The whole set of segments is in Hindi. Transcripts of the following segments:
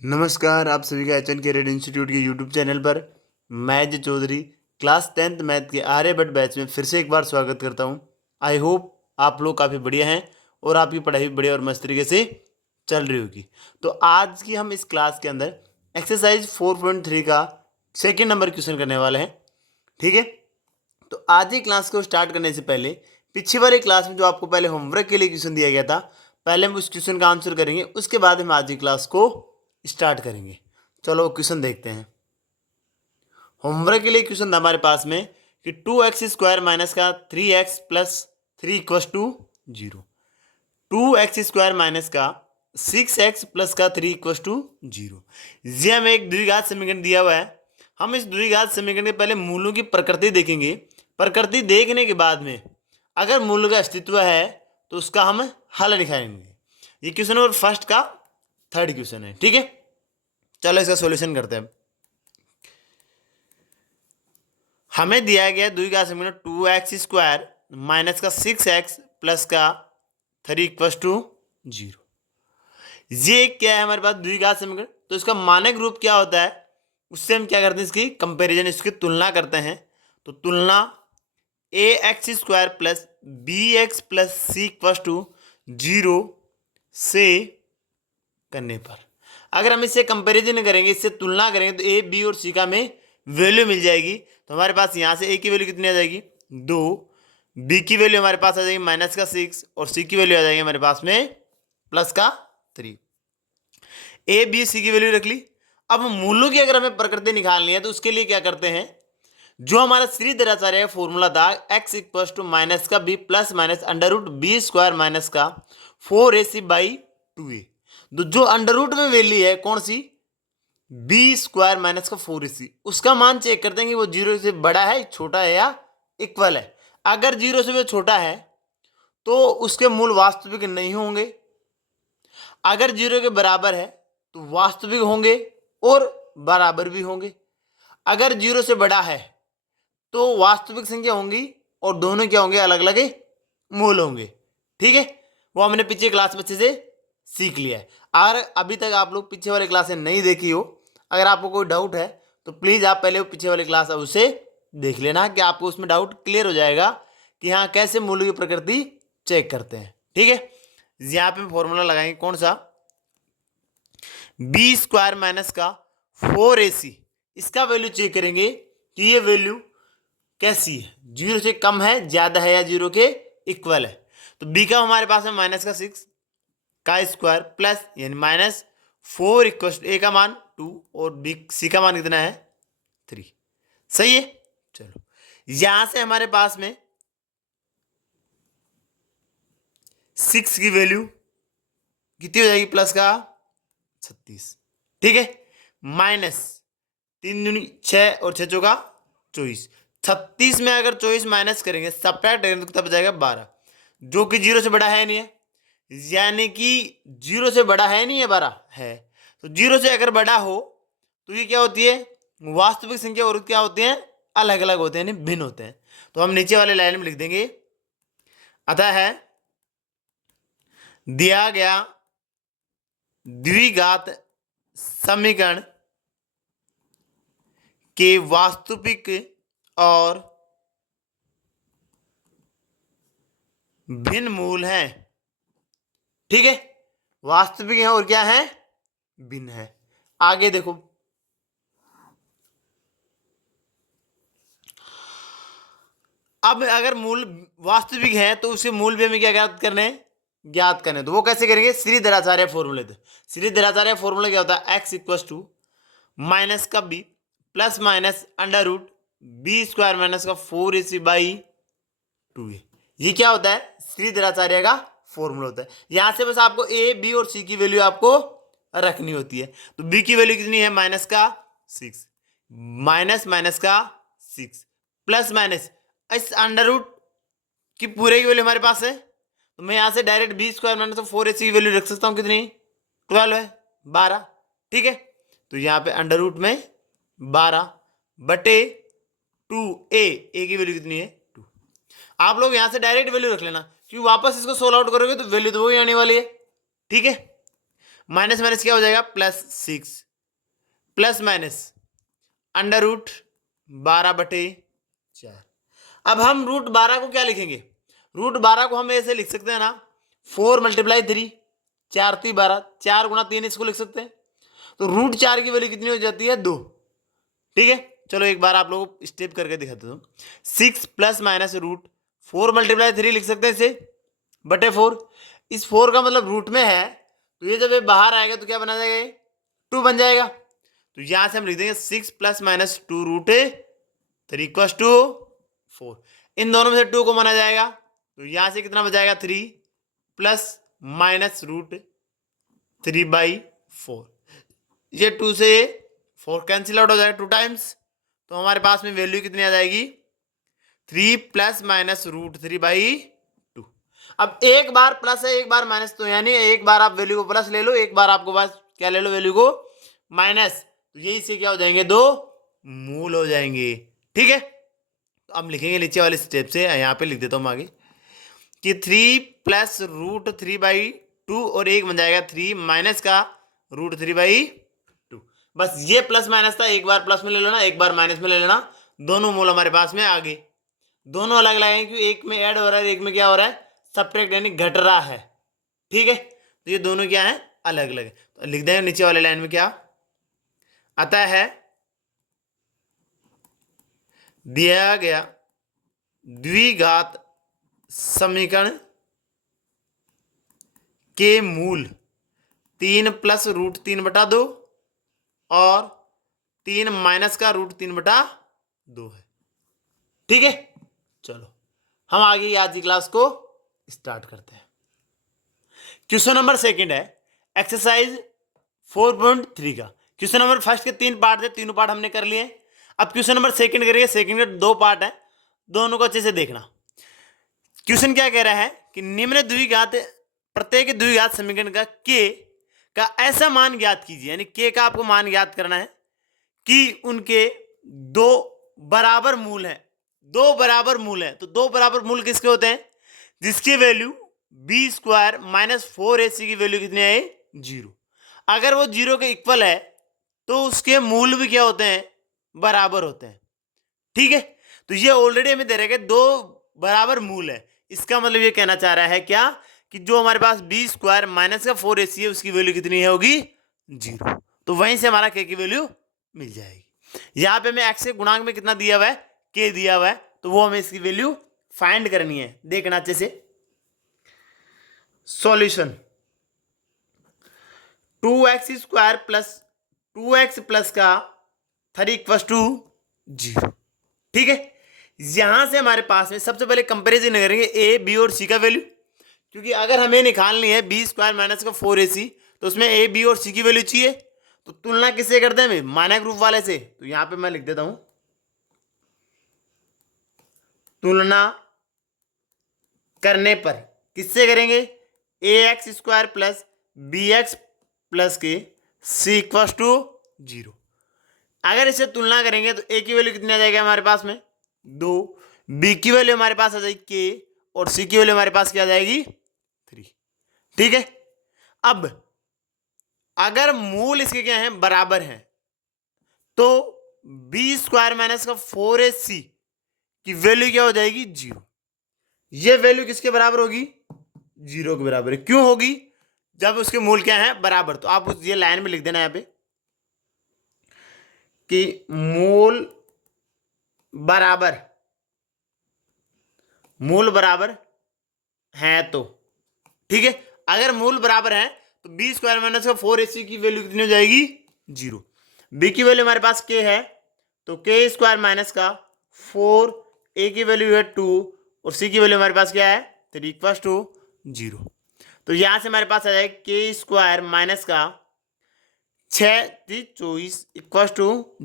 नमस्कार, आप सभी का एचएन कैरियर इंस्टीट्यूट के यूट्यूब चैनल पर मैं Ajay Chaudhary class 10th math के आर्यभट्ट बैच में फिर से एक बार स्वागत करता हूं। आई होप आप लोग काफ़ी बढ़िया हैं और आपकी पढ़ाई भी बढ़िया और मस्त तरीके से चल रही होगी। तो आज की हम इस क्लास के अंदर एक्सरसाइज 4.3 का सेकेंड नंबर क्वेश्चन करने वाले हैं। ठीक है, तो आज ही क्लास को स्टार्ट करने से पहले पिछली वाली क्लास में जो आपको पहले होमवर्क के लिए क्वेश्चन दिया गया था, पहले हम उस क्वेश्चन का आंसर करेंगे, उसके बाद हम आज की क्लास को स्टार्ट करेंगे। चलो क्वेश्चन देखते हैं। होमवर्क के लिए क्वेश्चन था हमारे पास में कि 2x² माइनस का 3x plus 3 equals to 0, 2x² minus का 6x प्लस का 3 इक्वस टू 0। ये हमें एक द्विघात समीकरण दिया हुआ है। हम इस द्विघात समीकरण के पहले मूलों की प्रकृति देखेंगे। प्रकृति देखने के बाद में अगर मूल का अस्तित्व है तो उसका हम हल निकालेंगे। ये क्वेश्चन नंबर फर्स्ट का थर्ड क्वेश्चन है। ठीक है, चलो इसका सॉल्यूशन करते हैं। हमें दिया गया द्विघात समीकरण 2x² माइनस का 6x प्लस का 3 इक्वस टू 0। ये क्या है हमारे पास द्विघात समीकरण, तो इसका मानक रूप क्या होता है, उससे हम क्या करते हैं, इसकी कंपैरिजन, इसकी तुलना करते हैं। तो तुलना ax² plus bx plus c equals to 0 से करने पर अगर हम इससे कंपैरिजन करेंगे, इससे तुलना करेंगे, तो ए बी और सी का हमें वैल्यू मिल जाएगी। तो हमारे पास यहाँ से ए की वैल्यू कितनी आ जाएगी 2, बी की वैल्यू हमारे पास आ जाएगी माइनस का 6 और सी की वैल्यू आ जाएगी हमारे पास में प्लस का 3। ए बी सी की वैल्यू रख ली। अब मूलों की अगर हमें प्रकृति निकालनी है तो उसके लिए क्या करते हैं, जो हमारा श्रीधराचार्य फॉर्मूला था x इक्वल टू माइनस का b plus minus under root B square minus का 4ac बाई 2a। तो जो अंडर रूट में वैल्यू है कौन सी, बी स्क्वायर माइनस का 4ac, उसका मान चेक करते हैं कि वो 0 से बड़ा है, छोटा है या इक्वल है। अगर 0 से वो छोटा है तो उसके मूल वास्तविक नहीं होंगे, अगर 0 के बराबर है तो वास्तविक होंगे और बराबर भी होंगे। अगर 0 से बड़ा है तो वास्तविक संख्या होंगी और दोनों क्या होंगे, अलग अलग मूल होंगे। ठीक है, वो हमने पीछे क्लास में अच्छे से सीख लिया है। अगर अभी तक आप लोग पीछे वाली क्लासें नहीं देखी हो, अगर आपको कोई डाउट है तो प्लीज़ आप पहले वो पीछे वाली क्लास अब उसे देख लेना, कि आपको उसमें डाउट क्लियर हो जाएगा कि हाँ कैसे मूलों की प्रकृति चेक करते हैं। ठीक है, यहाँ पे फॉर्मूला लगाएंगे कौन सा, बी स्क्वायर माइनस का 4ac, इसका वैल्यू चेक करेंगे कि ये वैल्यू कैसी है, 0 से कम है, ज्यादा है, या 0 के इक्वल है। तो बी का हमारे पास है माइनस का 6 का स्क्वायर प्लस यानी माइनस 4 इक्वल, ए का मान 2 और बी सी का मान कितना है 3। सही है, चलो यहां से हमारे पास में 6 की वैल्यू कितनी हो जाएगी, प्लस का 36। ठीक है, माइनस 3 दूनी 6 और 6 चौका 24, 36 में अगर 24 माइनस करेंगे, सब्ट्रैक्ट करेंगे तो तब जाएगा 12, जो कि 0 से बड़ा है नहीं है, यानी कि 0 से बड़ा है नहीं है, 12 है। तो 0 से अगर बड़ा हो तो ये क्या होती है, वास्तविक संख्या और क्या होते हैं, अलग अलग होते हैं, यानी भिन्न होते हैं। तो हम नीचे वाले लाइन में लिख देंगे, अतः है दिया गया द्विघात समीकरण के वास्तविक और भिन्न मूल हैं। ठीक है, वास्तविक है और क्या है, भिन्न है। आगे देखो, अब अगर मूल वास्तविक है तो उसे मूल भी हमें क्या ज्ञात करने। तो वो कैसे करेंगे, श्रीधराचार्य फॉर्मूले थे। श्रीधराचार्य फॉर्मूला क्या होता है, x इक्वल टू माइनस का b plus minus under root B square minus का 4ac बाई 2a। ये क्या होता है, श्रीधराचार्य का फॉर्मूला होता है। यहां से बस आपको a b और c की वैल्यू आपको रखनी होती है। तो b की वैल्यू कितनी है, माइनस का 6 माइनस माइनस का 6 प्लस माइनस इस अंडर रूट की पूरे की वैल्यू हमारे पास है, तो मैं यहां से direct B square minus 4ac की वैल्यू रख सकता हूं, कितनी 12 है 12। ठीक है, तो यहाँ पे अंडर रूट में 12 बटे 2a, ए की वैल्यू कितनी है 2। आप लोग यहां से डायरेक्ट वैल्यू रख लेना, क्योंकि वापस इसको सोल्व आउट करोगे तो वैल्यू तो वही आने वाली है। ठीक है, माइनस माइनस क्या हो जाएगा, +6 प्लस माइनस √12/4। अब हम √12 को क्या लिखेंगे, √12 को हम ऐसे लिख सकते हैं ना, 4 × 3 4 3 12, 4 × 3 इसको लिख सकते हैं। तो √4 की वैल्यू कितनी हो जाती है, 2। ठीक है, चलो एक बार आप लोगों को स्टेप करके दिखाता हूँ। 6 प्लस माइनस √4 × 3 लिख सकते हैं इसे बटे 4। इस 4 का मतलब रूट में है, तो ये जब ये बाहर आएगा तो क्या बना जाएगा, ये 2 बन जाएगा। तो यहां से हम लिख देंगे 6 प्लस माइनस 2√3 = 4। इन दोनों में से 2 को माना जाएगा, तो यहां से कितना बचाएगा, 3 प्लस माइनस √3/4। ये 2 से 4 कैंसिल आउट हो जाएगा 2 टाइम्स, तो हमारे पास में वैल्यू कितनी आ जाएगी, 3 प्लस माइनस √3/2। अब एक बार प्लस है एक बार माइनस, तो यानी एक बार आप वैल्यू को प्लस ले लो, एक बार आपको पास क्या ले लो, वैल्यू को माइनस, तो यही से क्या हो जाएंगे, 2 मूल हो जाएंगे। ठीक है, तो हम लिखेंगे नीचे वाले स्टेप से, यहाँ पे लिख देता हूँ आगे कि 3 प्लस √3/2 और एक बन जाएगा 3 माइनस का √3/2। बस ये प्लस माइनस था, एक बार प्लस में ले लेना एक बार माइनस में ले लेना, दोनों मूल हमारे पास में आ गए। दोनों अलग अलग हैं क्योंकि एक में ऐड हो रहा है, एक में क्या हो रहा है, सब्ट्रैक्ट यानी घट रहा है। ठीक है, तो ये दोनों क्या है, अलग अलग है। तो लिख देंगे नीचे वाले लाइन में क्या आता है, दिया गया द्विघात समीकरण के मूल 3 प्लस √3/2 और 3 माइनस का √3/2 है। ठीक है, चलो हम आगे आज की क्लास को स्टार्ट करते हैं। क्वेश्चन नंबर सेकंड है एक्सरसाइज 4.3 का। क्वेश्चन नंबर फर्स्ट के 3 पार्ट थे, तीनों पार्ट हमने कर लिए। अब क्वेश्चन नंबर सेकंड करेंगे, सेकंड के 2 पार्ट है, दोनों को अच्छे से देखना। क्वेश्चन क्या कह रहा है कि निम्न द्विघात प्रत्येक द्विघात समीकरण का के का ऐसा मान ज्ञात कीजिए, यानी के का आपको मान ज्ञात करना है कि उनके 2 बराबर मूल हैं। 2 बराबर मूल हैं, तो 2 बराबर मूल किसके होते हैं, जिसकी वैल्यू b² - 4ac की वैल्यू कितनी है, 0। अगर वो 0 के इक्वल है तो उसके मूल भी क्या होते हैं, बराबर होते हैं। ठीक है, तो ये ऑलरेडी हमें दे रहे 2 बराबर मूल है, इसका मतलब ये कहना चाह रहा है क्या कि जो हमारे पास b² - 4ac है उसकी वैल्यू कितनी है, होगी 0। तो वहीं से हमारा k की वैल्यू मिल जाएगी। यहां पे हमें x के गुणांक में कितना दिया हुआ है, k दिया हुआ है, तो वो हमें इसकी वैल्यू फाइंड करनी है। देखना अच्छे से, solution 2x² plus 2x plus का 3 = 0। ठीक है, यहां से हमारे पास में सबसे पहले कंपैरिजन करेंगे a b और c का वैल्यू, क्योंकि अगर हमें निकालनी है b² - 4ac तो उसमें a b और c की वैल्यू चाहिए। तो तुलना किससे करते हैं, मानक रूप वाले से। तो यहां पे मैं लिख देता हूं तुलना करने पर किससे करेंगे, ax² प्लस bx प्लस के c = 0। अगर इसे तुलना करेंगे तो a की वैल्यू कितनी आ जाएगी हमारे पास में, 2, b की वैल्यू हमारे पास आ जाएगी k, और c की वैल्यू हमारे पास क्या आ जाएगी, 3। ठीक है, अब अगर मूल इसके क्या हैं, बराबर हैं, तो b² - 4ac की वैल्यू क्या हो जाएगी, 0। ये वैल्यू किसके बराबर होगी, 0 के बराबर है। क्यों होगी, जब उसके मूल क्या है, बराबर। तो आप ये लाइन में लिख देना यहां पे कि मूल बराबर हैं तो। ठीक है, अगर मूल बराबर हैं तो b² - 4ac की वैल्यू कितनी हो जाएगी, 0। b की वैल्यू हमारे पास k है, तो k² माइनस का 4, a की वैल्यू है 2 और c की वैल्यू हमारे पास क्या है, 3 = 0। तो यहां से हमारे पास आ जाएगा k² माइनस का 6 24 =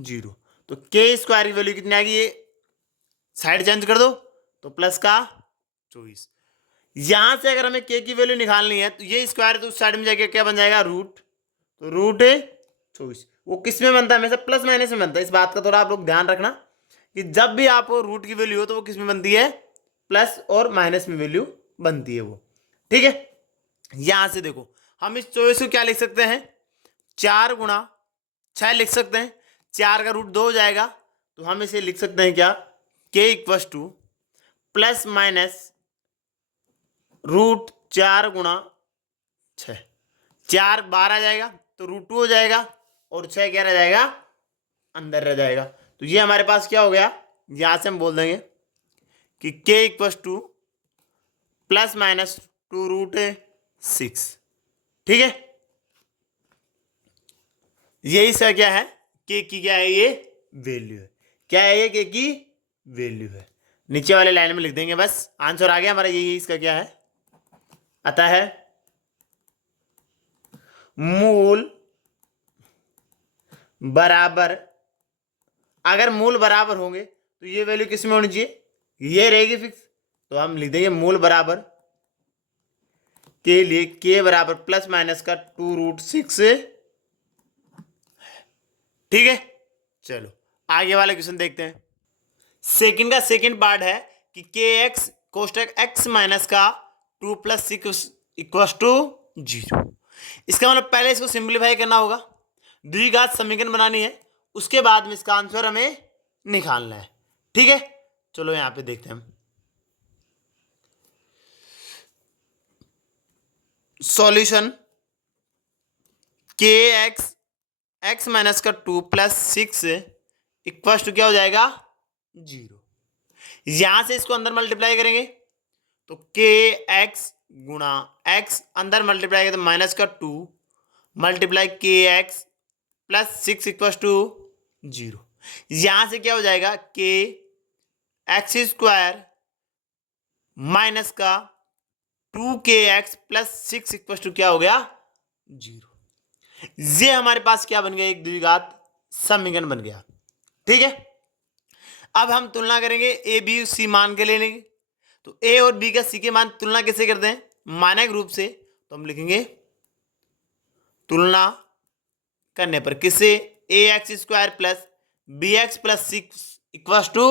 0। तो k² की वैल्यू कितनी आएगी, ये साइड चेंज कर दो तो प्लस का 24। यहां से अगर हमें k की वैल्यू निकालनी है तो ये स्क्वायर तो उस साइड में जाके क्या बन जाएगा, रूट। तो √24 वो किस में बनता है, हमेशा प्लस माइनस में बनता है। इस बात का थोड़ा आप लोग ध्यान रखना कि जब भी आप रूट की वैल्यू हो तो वो किस में बनती है, प्लस और माइनस में वैल्यू बनती है वो। ठीक है, यहां से देखो हम इस 24 को क्या लिख सकते हैं, 4 गुणा 6 लिख सकते हैं। 4 का रूट 2 हो जाएगा, तो हम इसे लिख सकते हैं क्या, k equals to plus minus root 4 गुणा 6। 4 बाहर आ जाएगा तो रूट 2 हो जाएगा और 6 क्या रह जाएगा, अंदर रह जाएगा। तो ये हमारे पास क्या हो गया, यहां से हम बोल देंगे कि k equals to plus minus 2√6। ठीक है, ये इसका क्या है, k की क्या है, ये वैल्यू है। क्या है ये, k की वैल्यू है। नीचे वाले लाइन में लिख देंगे, बस आंसर आ गया हमारा। यही इसका क्या है, आता है मूल बराबर। अगर मूल बराबर होंगे तो ये वैल्यू किस में होनी चाहिए, ये रहेगी फिक्स। तो हम लिख देंगे मूल बराबर के लिए k बराबर प्लस माइनस का 2√6। ठीक है, चलो आगे वाला क्वेश्चन देखते हैं। सेकंड का सेकंड पार्ट है कि के एक्स कोष्टक x माइनस का 2 + 6 इक्वस टू 0। इसका मतलब पहले इसको सिंप्लीफाई करना होगा, द्विघात समीकरण बनानी है, उसके बाद में इसका आंसर हमें निकालना है। ठीक है, चलो यहां पे देखते हैं हम सॉल्यूशन। के एक्स माइनस का 2 + 6 इक्वस टू क्या हो जाएगा, 0। यहां से इसको अंदर मल्टीप्लाई करेंगे तो के एक्स गुणा एक्स, अंदर मल्टीप्लाई करें तो माइनस का 2 मल्टीप्लाई के एक्स प्लस 6 इक्वस टू 0। यहां से क्या हो जाएगा, के एक्स स्क्वायर माइनस का 2kx प्लस 6 इक्वस टू क्या हो गया, 0। ये हमारे पास क्या बन गया, एक द्विघात समीकरण बन गया। ठीक है, अब हम तुलना करेंगे ए बी सी मान के ले लेंगे। तो ए और बी का सी के मान तुलना कैसे करते हैं, मानक रूप से। तो हम लिखेंगे तुलना करने पर किससे, A x square plus B x plus 6 equals to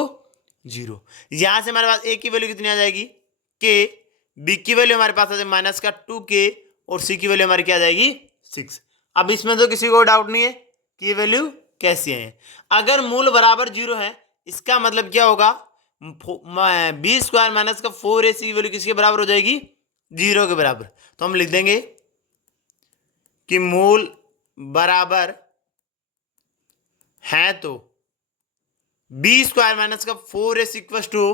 0। यहां से हमारे पास ए की वैल्यू कितनी आ जाएगी, के, बी की वैल्यू हमारे पास आ जाएगी माइनस का 2k और सी की वैल्यू हमारी क्या आ जाएगी, 6। अब इसमें तो किसी को डाउट नहीं है कि ये वैल्यू कैसी है। अगर मूल बराबर 0 है, इसका मतलब क्या होगा, बी स्क्वायर माइनस का 4ac की वैल्यू किसके बराबर हो जाएगी, 0 के बराबर। तो हम लिख देंगे कि मूल बराबर है तो बी स्क्वायर माइनस का 4ac इक्वस टू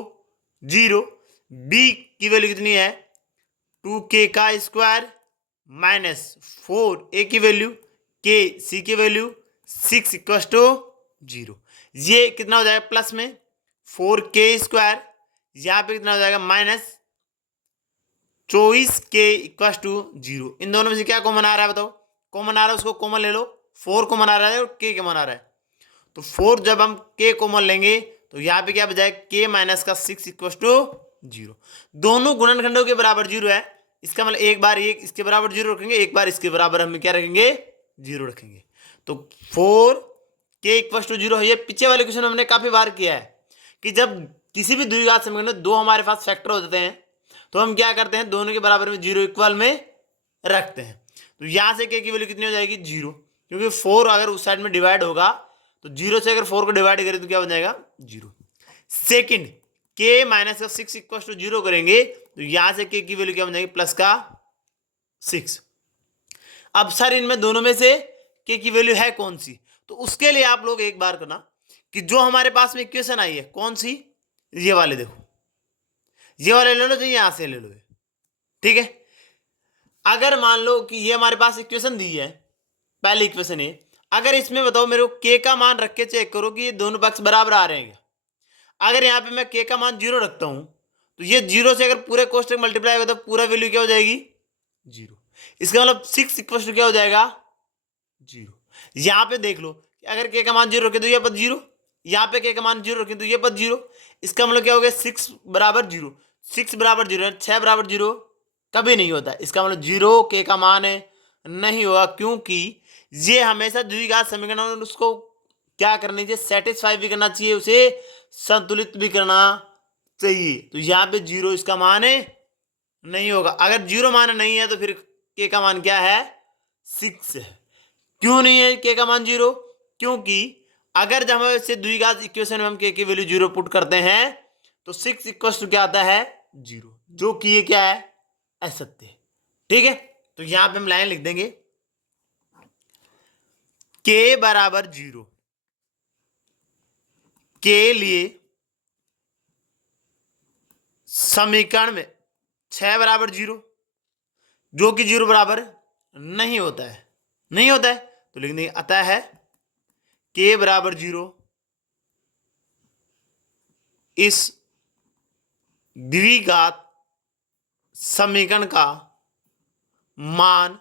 0। बी की वैल्यू कितनी है, 2k का स्क्वायर माइनस 4a की वैल्यू, के सी की वैल्यू 6 इक्वस टू 0। ये कितना हो जाएगा, प्लस में 4k स्क्वायर, यहां पे कितना हो जाएगा माइनस 24k इक्वस टू 0। इन दोनों में से क्या कॉमन आ रहा है बताओ, कॉमन आ रहा है उसको कॉमन ले लो। 4 कॉमन आ रहा है और k कॉमन आ रहा है। तो 4 जब हम k कॉमन लेंगे तो यहाँ पे क्या बजाय k माइनस का 6 इक्वस टू 0। दोनों गुणनखंडों के बराबर 0 है, इसका मतलब एक बार ये इसके बराबर 0 रखेंगे, एक बार इसके बराबर हम क्या रखेंगे, 0 रखेंगे। तो 4k इक्वस टू 0 है। ये पीछे वाले क्वेश्चन हमने काफी बार किया है कि जब किसी भी द्विघात समीकरण में दो हमारे पास फैक्टर हो जाते हैं तो हम क्या करते हैं, दोनों के बराबर में 0 इक्वल में रखते हैं। तो यहां से k की वैल्यू कितनी हो जाएगी, 0, क्योंकि 4 अगर उस साइड में डिवाइड होगा तो 0 से अगर 4 को डिवाइड करें तो क्या बन जाएगा, 0। सेकंड, k माइनस का 6 इक्वल टू 0 करेंगे तो यहां से k की वैल्यू क्या बन जाएगी, प्लस का 6। अब सर इनमें दोनों में से k की वैल्यू है कौन सी, तो उसके लिए आप लोग एक बार करना कि जो हमारे पास में इक्वेशन आई है कौन सी, ये वाले देखो, ये वाले ले लो, तो यहां से ले लो। ठीक है, अगर मान लो कि ये हमारे पास इक्वेशन दी है, पहली इक्वेशन है, अगर इसमें बताओ मेरे को k का मान रख के चेक करो कि ये दोनों पक्ष बराबर आ रहे हैं। अगर यहाँ पे मैं k का मान 0 रखता हूं तो ये 0 से अगर पूरे कोष्टक मल्टीप्लाई होगा तो पूरा वैल्यू क्या हो जाएगी, 0। इसका मतलब 6 इक्वल टू क्या हो जाएगा, 0। यहां पे देख लो अगर k का मान 0 रखे तो ये पद 0, यहाँ पे k का मान 0 रखे तो ये पद 0। इसका मतलब क्या हो गया, 6 बराबर 0, 6 बराबर 0, 6 बराबर 0 कभी नहीं होता। इसका मतलब 0 k का मान नहीं होगा, क्योंकि ये हमेशा द्विघात समीकरण और उसको क्या करना चाहिए, सेटिस्फाई भी करना चाहिए, उसे संतुलित भी करना चाहिए। तो यहाँ पे 0 इसका मान नहीं होगा। अगर 0 मान नहीं है तो फिर के का मान क्या है 6 है। क्यों नहीं है के का मान 0? क्योंकि अगर जब हम इसे द्विघात इक्वेशन में हम के की वैल्यू 0 पुट करते हैं तो 6 इक्वल टू क्या आता है 0, जो कि ये क्या है असत्य है। ठीक है, तो यहां पे हम लाइन लिख देंगे के बराबर 0 के लिए समीकरण में 6 बराबर 0, जो कि 0 बराबर नहीं होता है, नहीं होता है तो लिख देंगे अतः है के बराबर 0 इस द्विघात समीकरण का मान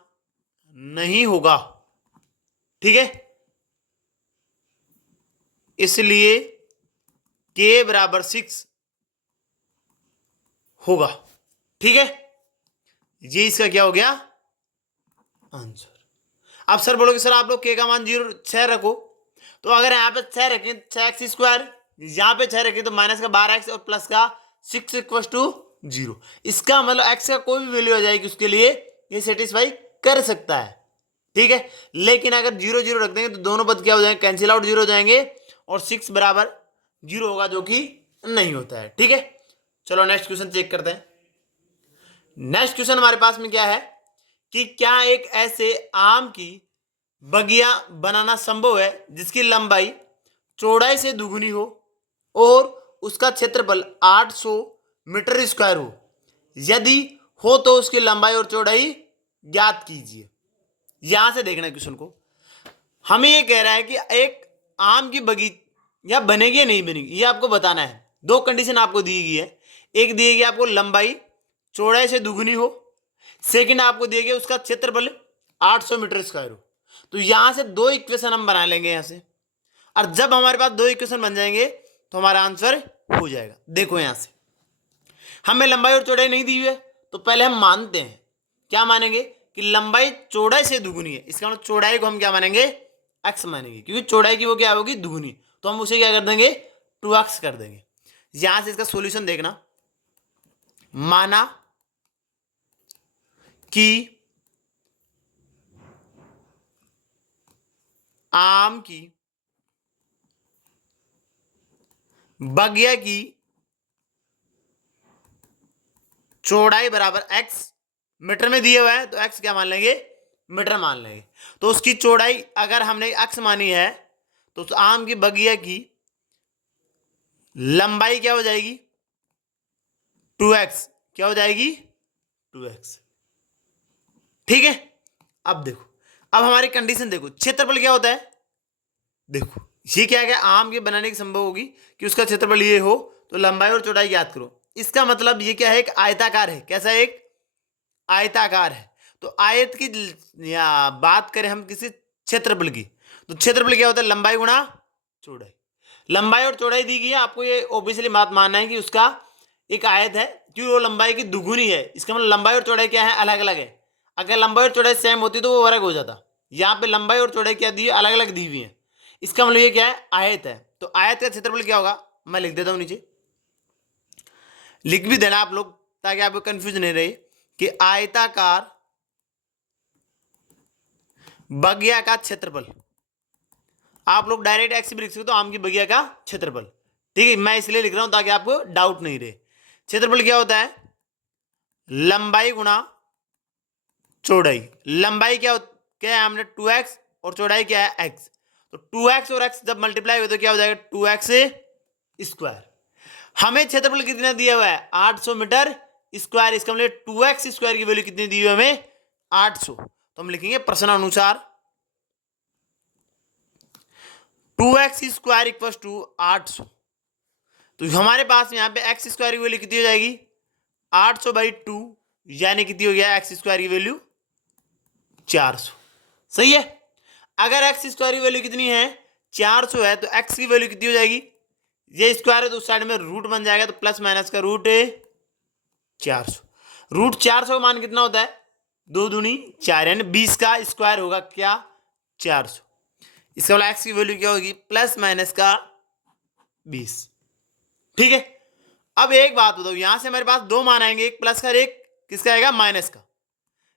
नहीं होगा। ठीक है, इसलिए के बराबर 6 होगा। ठीक है, ये इसका क्या हो गया आंसर। अब सर बोलोगे सर आप लोग के का मान 6 रखो, तो अगर यहाँ पे 6 रखें 6x², यहाँ पे 6 रखें तो माइनस का 12x और प्लस का 6 इक्वल टू 0। इसका मतलब x का कोई भी वैल्यू आ जाएगी उसके लिए ये सेटिस्फाई कर सकता है। ठीक है, लेकिन अगर 0 0 रख देंगे तो दोनों पद क्या हो जाएंगे कैंसिल आउट 0 हो जाएंगे और 6 बराबर 0 होगा, जो कि नहीं होता है। ठीक है, चलो नेक्स्ट क्वेश्चन चेक करते हैं। नेक्स्ट क्वेश्चन हमारे पास में क्या है कि क्या एक ऐसे आम की बगिया बनाना संभव है जिसकी लंबाई चौड़ाई से दुगुनी हो और उसका क्षेत्रफल 800 मीटर स्क्वायर हो? यदि हो तो उसकी लंबाई और चौड़ाई ज्ञात कीजिए। यहां से देखना क्वेश्चन को, हमें ये कह रहा है कि एक आम की बगीचा बनेगी या नहीं बनेगी, ये आपको बताना है। दो कंडीशन आपको दी गई है, एक दी गई आपको लंबाई चौड़ाई से दुगुनी हो, सेकंड आपको दिया गया उसका क्षेत्रफल 800 मीटर स्क्वायर हो। तो यहां से दो इक्वेशन हम बना लेंगे यहां से, और जब हमारे पास दो इक्वेशन बन जाएंगे तो हमारा आंसर हो जाएगा। देखो यहां से हमें लंबाई और चौड़ाई नहीं दी हुई है, तो पहले हम मानते हैं, क्या मानेंगे कि लंबाई चौड़ाई से दुगुनी है। इसका मतलब चौड़ाई को हम क्या मानेंगे एक्स मानेंगे, क्योंकि चौड़ाई की वो क्या होगी दुगुनी, तो हम उसे क्या कर देंगे 2x कर देंगे। यहां से इसका सॉल्यूशन देखना, माना कि आम की बगिया की चौड़ाई बराबर x मीटर में दिया हुआ है, तो x क्या मान लेंगे मीटर मान लेंगे। तो उसकी चौड़ाई अगर हमने x मानी है तो उस आम की बगिया की लंबाई क्या हो जाएगी 2x, क्या हो जाएगी 2x। ठीक है, अब देखो, अब हमारी कंडीशन देखो, क्षेत्रफल क्या होता है, देखो ये क्या है आम के बनाने की संभव होगी कि उसका क्षेत्रफल ये हो तो लंबाई और चौड़ाई ज्ञात करो। इसका मतलब ये क्या है एक आयताकार है। कैसा एक आयताकार है, तो आयत की या बात करें हम किसी क्षेत्रफल की, तो क्षेत्रफल क्या होता है लंबाई गुणा चौड़ाई। लंबाई और चौड़ाई दी गई है, आपको ये ऑब्वियसली बात मानना है कि उसका एक आयत है क्योंकि वो लंबाई की दुगुनी है। इसका मतलब लंबाई और चौड़ाई क्या है अलग अलग है। अगर लंबाई और चौड़ाई सेम होती तो वो वर्ग हो जाता। यहाँ पे लंबाई और चौड़ाई क्या दी है अलग अलग दी हुई है। इसका मतलब ये क्या है आयत है, तो आयत का क्षेत्रफल क्या होगा मैं लिख देता हूं नीचे, लिख भी देना आप लोग ताकि आपको कंफ्यूज नहीं रहे कि आयताकार बगिया का क्षेत्रफल, आप लोग डायरेक्ट एक्स भी लिख सकते हो आम की बगिया का क्षेत्रफल। ठीक है, मैं इसलिए लिख रहा हूं ताकि आपको डाउट नहीं रहे। क्षेत्रफल क्या होता है लंबाई गुणा चौड़ाई। लंबाई क्या है हमने 2x और चौड़ाई क्या है x, तो 2x और x जब मल्टीप्लाई हो तो क्या हो जाएगा 2x स्क्वायर। हमें क्षेत्रफल कितना दिया हुआ है 800 मीटर स्क्वायर। इसका मतलब 2x स्क्वायर की वैल्यू कितनी दी हुई है हमें 800, तो हम लिखेंगे प्रश्न अनुसार 2x स्क्वायर इक्वल टू 800। तो हमारे पास यहाँ पे x स्क्वायर की वैल्यू कितनी हो जाएगी 800/2, यानी कितनी हो गया x स्क्वायर की वैल्यू 400। सही है, अगर एक्स स्क्वायर की वैल्यू कितनी है 400 है तो x की वैल्यू कितनी हो जाएगी, ये स्क्वायर है तो उस साइड में रूट बन जाएगा, तो प्लस माइनस का रूट 400। रूट 400 का मान कितना होता है 2 दूनी 4, यानी 20 का स्क्वायर होगा क्या 400। इसका मतलब एक्स की वैल्यू क्या होगी प्लस माइनस का 20। ठीक है, अब एक बात बताओ, यहां से हमारे पास दो मान आएंगे, एक प्लस का एक किसका आएगा माइनस का।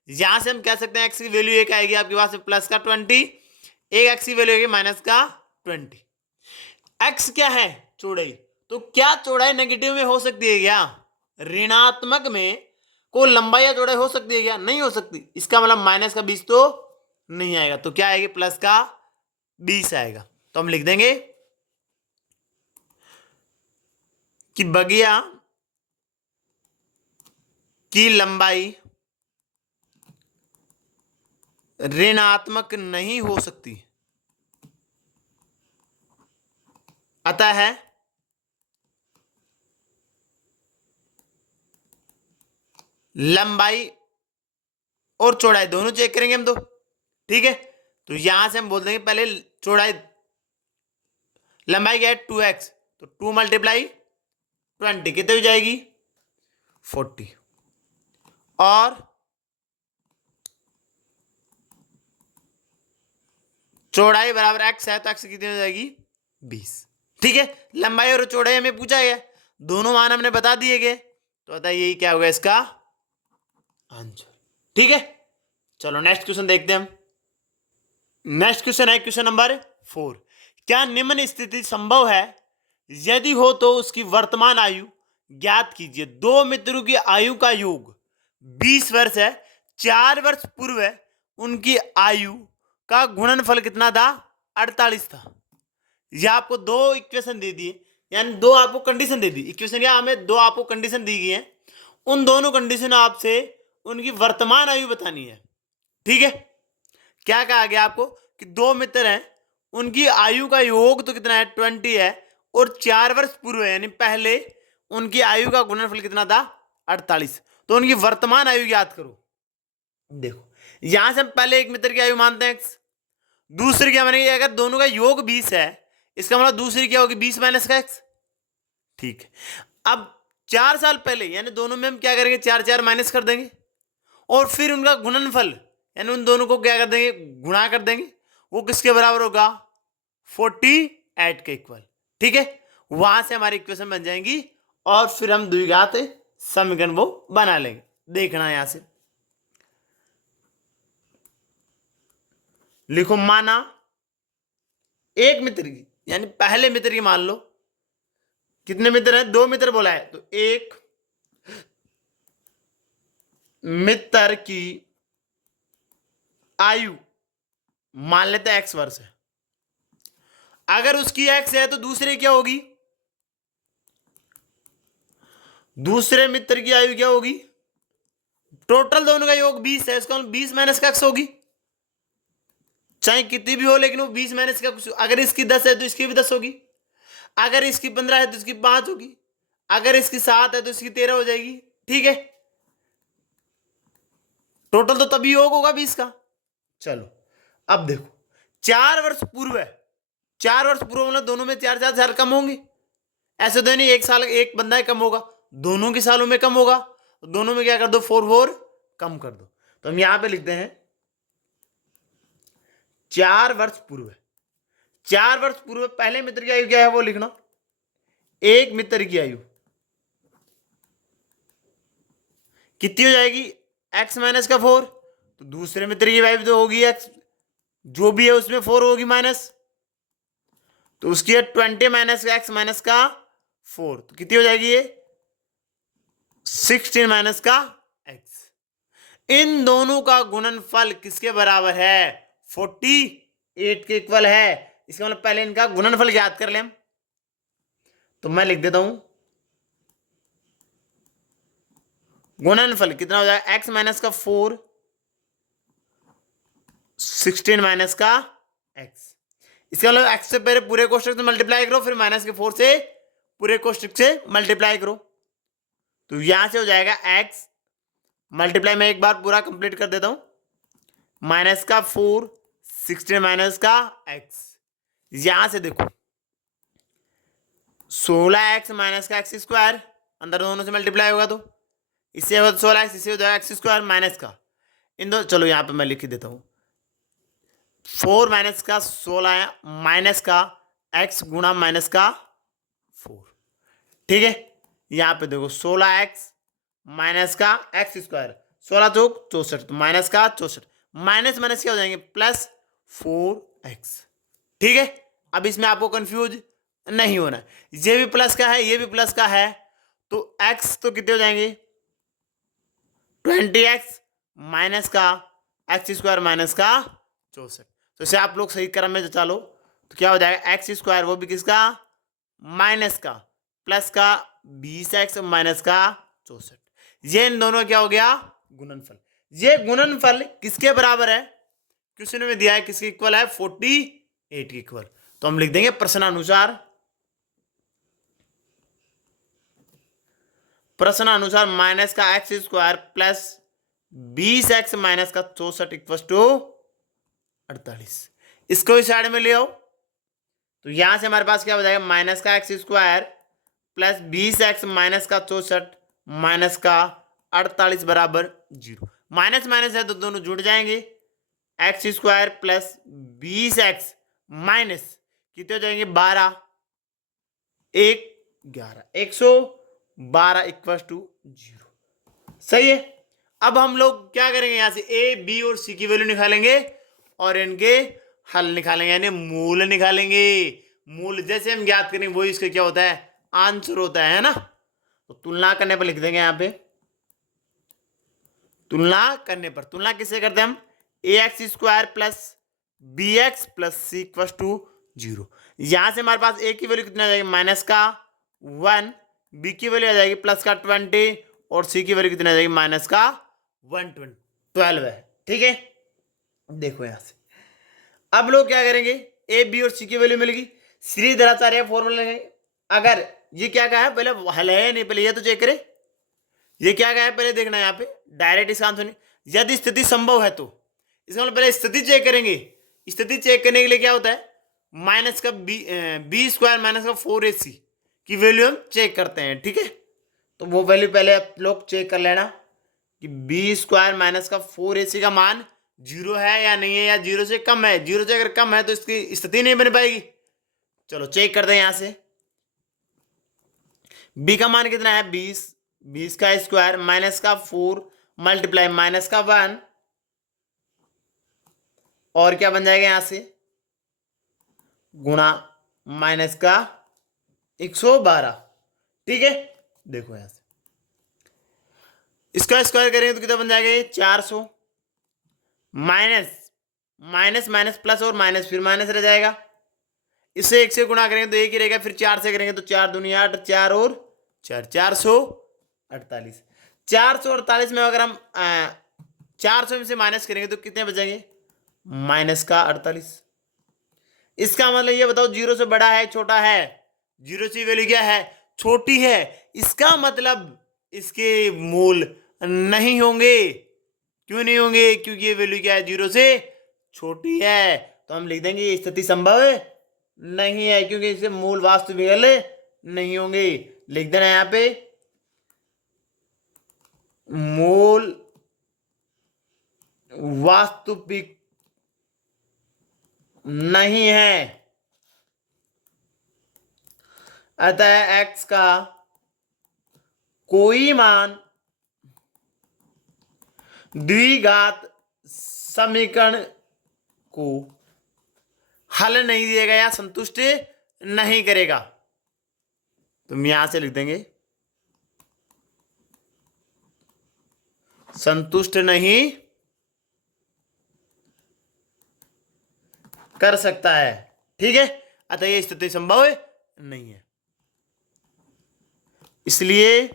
यहां से हम कह सकते हैं एक्स की वैल्यू एक आएगी आपके पास प्लस का 20, एक एक्स की वैल्यू आएगी माइनस का 20। एक्स क्या है? चौड़ाई। तो क्या चौड़ाई नेगेटिव में हो सकती है क्या? ऋणात्मक में कोई लंबाई या चौड़ाई हो सकती है क्या? नहीं हो सकती। इसका मतलब माइनस का 20 तो नहीं आएगा, तो क्या आएगी? प्लस का 20 आएगा। तो हम लिख देंगे कि बगिया की लंबाई ऋणात्मक नहीं हो सकती, अतः लंबाई और चौड़ाई दोनों चेक करेंगे हम तो, ठीक है। तो यहां से हम बोल देंगे पहले चौड़ाई, लंबाई क्या है 2x, तो 2 मल्टीप्लाई 20 कितनी हो जाएगी? 40। और चौड़ाई बराबर x है, तो x कितनी हो जाएगी? 20। ठीक है, लंबाई और चौड़ाई हमें पूछा गया, दोनों मान हमने बता दिए गए, तो बताइए यही क्या होगा इसका आंसर। ठीक है, चलो नेक्स्ट क्वेश्चन देखते हैं हम। नेक्स्ट क्वेश्चन है क्वेश्चन नंबर 4। क्या निम्न स्थिति संभव है? यदि हो तो उसकी वर्तमान आयु ज्ञात कीजिए। दो मित्रों की आयु का योग 20 वर्ष है। 4 वर्ष पूर्व उनकी आयु का गुणनफल कितना था? 48 था। यह आपको दो इक्वेशन दे दिए, यानी दो आपको कंडीशन दे दी। इक्वेशन या हमें दो आपको कंडीशन दी गई है, उन दोनों कंडीशन आपसे उनकी वर्तमान आयु बतानी है। ठीक है, क्या कहा गया आपको कि दो मित्र हैं, उनकी आयु का योग तो कितना है? 20 है, और 4 वर्ष पूर्व है, यानी पहले उनकी आयु का गुणनफल कितना था? 48। तो उनकी वर्तमान आयु याद करो। देखो, यहां से हम पहले एक मित्र की आयु मानते हैं x, दूसरी क्या बनेगी? अगर दोनों का योग 20 है, इसका मतलब दूसरी क्या होगी? 20 माइनस का x। ठीक है, अब 4 साल पहले, यानी दोनों में हम क्या करेंगे? 4 4 माइनस कर देंगे, और फिर उनका गुणनफल, यानी उन दोनों को क्या कर देंगे? गुणा कर देंगे। वो किसके बराबर होगा? 48 के इक्वल। ठीक है, वहां से हमारी इक्वेशन बन जाएंगी, और फिर हम द्विघात समीकरण वो बना लेंगे। देखना यहां से लिखो, माना एक मित्र की, यानी पहले मित्र की मान लो, कितने मित्र हैं? दो मित्र बोला है, तो एक मित्र की आयु मान लेते हैं x वर्ष है। अगर उसकी x है तो दूसरे क्या होगी? दूसरे मित्र की आयु क्या होगी? टोटल दोनों का योग 20 है, इसका 20 माइनस का x होगी। चाहे कितनी भी हो, लेकिन वो 20 माइनस का कुछ। अगर इसकी 10 है तो इसकी भी 10 होगी, अगर इसकी 15 है तो इसकी 5 होगी, अगर इसकी 7 है तो इसकी 13 हो जाएगी। ठीक है, टोटल तो तभी योग होगा 20 का। चलो अब देखो, 4 वर्ष पूर्व है, 4 वर्ष पूर्व मतलब दोनों में 4 4 साल कम होंगे। ऐसे तो नहीं एक साल एक बंदा है कम होगा, दोनों के सालों में कम होगा, दोनों में क्या कर दो? 4 4 कम कर दो। तो हम यहां पे लिखते हैं 4 वर्ष पूर्व। 4 वर्ष पूर्व पहले मित्र की आयु क्या है वो लिखना। एक मित्र की आयु कितनी हो जाएगी? x माइनस का 4। तो दूसरे मित्र की आयु तो होगी x, जो भी है उसमें 4 होगी माइनस, तो उसकी है 20 माइनस का x माइनस का 4, तो कितनी हो जाएगी ये? 16 माइनस का x। इन दोनों का गुणनफल किसके बराबर है? 48 के इक्वल है। इसका मतलब पहले इनका गुणनफल याद कर लें, तो मैं लिख देता हूं गुणनफल कितना हो जाएगा? x माइनस का 4, 16 माइनस का x। इसका मतलब x से पहले पूरे कोष्टक से मल्टीप्लाई करो, फिर माइनस के 4 से पूरे कोष्टक से मल्टीप्लाई करो, तो यहां से हो जाएगा x मल्टीप्लाई में एक बार पूरा कंप्लीट कर देता हूं, माइनस का 4, 16 माइनस का x। यहां से देखो 16x माइनस का एक्स स्क्वायर, अंदर दोनों से मल्टीप्लाई होगा तो इससे होगा 16x, इससे हो जाएगा एक्स स्क्वायर माइनस का इन दो। चलो यहां पे मैं लिख देता हूं 4 माइनस का 16 माइनस का x गुणा माइनस का 4। ठीक है, यहां पे देखो 16x माइनस का एक्स स्क्वायर, 16 चौक 64, तो माइनस का 64, माइनस माइनस क्या हो जाएंगे प्लस 4x। ठीक है, अब इसमें आपको कंफ्यूज नहीं होना, ये भी प्लस का है, ये भी प्लस का है, तो x तो कितने हो जाएंगे 20x माइनस का एक्स स्क्वायर माइनस का 64। तो इसे आप लोग सही क्रम में जचा लो, तो क्या हो जाएगा एक्स स्क्वायर, वो भी किसका माइनस का, प्लस का 20x माइनस का 64। ये इन दोनों क्या हो गया गुणनफल। ये गुणनफल किसके बराबर है, क्वेश्चन में दिया है किसके इक्वल है 48 के इक्वल। तो हम लिख देंगे प्रश्नानुसार माइनस का x square plus 20x minus का 64 इक्वल टू 48। इसको इस साइड में ले आओ, तो यहां से हमारे पास क्या हो जाएगा माइनस का x square plus 20x minus का 64 माइनस का 48 बराबर 0। माइनस माइनस है तो दोनों जुड़ जाएंगे, x square plus 20x minus कितने हो जाएंगे 12 1 11 112 इक्वल टू 0। सही है। अब हम लोग क्या करेंगे, यहां से ए बी और सी की वैल्यू निकालेंगे और इनके हल निकालेंगे, यानी मूल निकालेंगे। मूल जैसे हम ज्ञात करेंगे वही इसका क्या होता है आंसर होता है ना। तो तुलना करने पर लिख देंगे, यहां पे तुलना करने पर, तुलना किससे करते हैं हम, A x square plus B x plus C equal to 0। यहां से हमारे पास ए की वैल्यू कितना आ जाएगी माइनस का 1, बी की वैल्यू आ जाएगी प्लस का 20 और सी की वैल्यू कितना आ जाएगी माइनस का 12 है। ठीक है, देखो यहां से अब लोग क्या करेंगे, ए बी और सी की वैल्यू मिलेगी, श्रीधराचार्य फॉर्मूला लगाएंगे। अगर ये क्या कहा है पहले हल है नहीं, पहले ये तो चेक करे ये क्या कहा है पहले देखना है, यहाँ पे डायरेक्ट इसका आंसर नहीं, यदि स्थिति संभव है तो इसका मतलब पहले स्थिति चेक करेंगे। स्थिति चेक करने के लिए क्या होता है माइनस का बी स्क्वायर माइनस का 4ac की वैल्यू हम चेक करते हैं। ठीक है, तो वो वैल्यू पहले आप लोग चेक कर लेना कि बी स्क्वायर माइनस का 4ac का मान 0 है या नहीं है, या 0 से कम है। 0 से अगर कम है तो इसकी स्थिति नहीं बन पाएगी। चलो चेक करते हैं, यहां से बी का मान कितना है 20 का स्क्वायर माइनस का 4 मल्टीप्लाई माइनस का 1 और क्या बन जाएगा यहां से गुणा माइनस का 112। ठीक है, देखो यहां से इसका स्क्वायर करेंगे तो कितना बन जाएगा ये 400 माइनस माइनस माइनस प्लस और माइनस फिर माइनस रह जाएगा। इससे 1 से गुणा करेंगे तो 1 ही रहेगा, फिर 4 से करेंगे तो 4 दूनी 8 4 और 4 448। 448 में अगर हम 400 में से माइनस करेंगे तो कितने बचेंगे माइनस का 48। इसका मतलब ये बताओ 0 से बड़ा है छोटा है, 0 की वैल्यू क्या है छोटी है, इसका मतलब इसके मूल नहीं होंगे। क्यों नहीं होंगे, क्योंकि ये वैल्यू क्या है 0 से छोटी है। तो हम लिख देंगे ये स्थिति संभव नहीं है, क्योंकि इससे मूल वास्तविक नहीं होंगे। लिख देना यहां पे मूल वास्तविक नहीं है, अतः x का कोई मान द्विघात समीकरण को हल नहीं देगा या संतुष्ट नहीं करेगा। तो हम यहां से लिख देंगे संतुष्ट नहीं कर सकता है। ठीक है, अतः यह स्थिति संभव नहीं है, इसलिए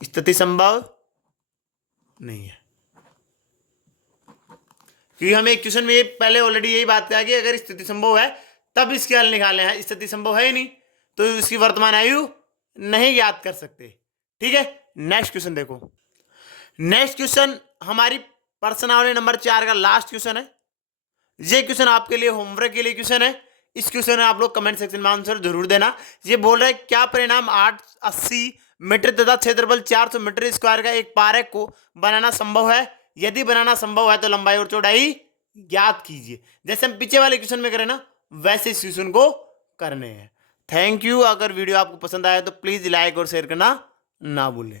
स्थिति संभव नहीं है। क्योंकि हमें एक क्वेश्चन में पहले ऑलरेडी यही बात कहा कि अगर स्थिति संभव है तब इसके हल निकालने हैं, स्थिति संभव है ही नहीं तो इसकी वर्तमान आयु नहीं याद कर सकते। ठीक है, नेक्स्ट क्वेश्चन देखो। नेक्स्ट क्वेश्चन हमारी प्रश्नावली नंबर 4 का लास्ट क्वेश्चन है। ये क्वेश्चन आपके लिए होमवर्क के लिए क्वेश्चन है। इस क्वेश्चन में आप लोग कमेंट सेक्शन में आंसर जरूर देना। ये बोल रहा है क्या परिणाम 880 मीटर तथा क्षेत्रफल 400 मीटर स्क्वायर का एक पार्क को बनाना संभव है, यदि बनाना संभव है तो लंबाई और चौड़ाई ज्ञात कीजिए। जैसे हम पीछे वाले क्वेश्चन में करें ना वैसे इस क्वेश्चन को करने हैं। Thank you. अगर वीडियो आपको पसंद आया तो प्लीज़ लाइक और शेयर करना ना भूलें।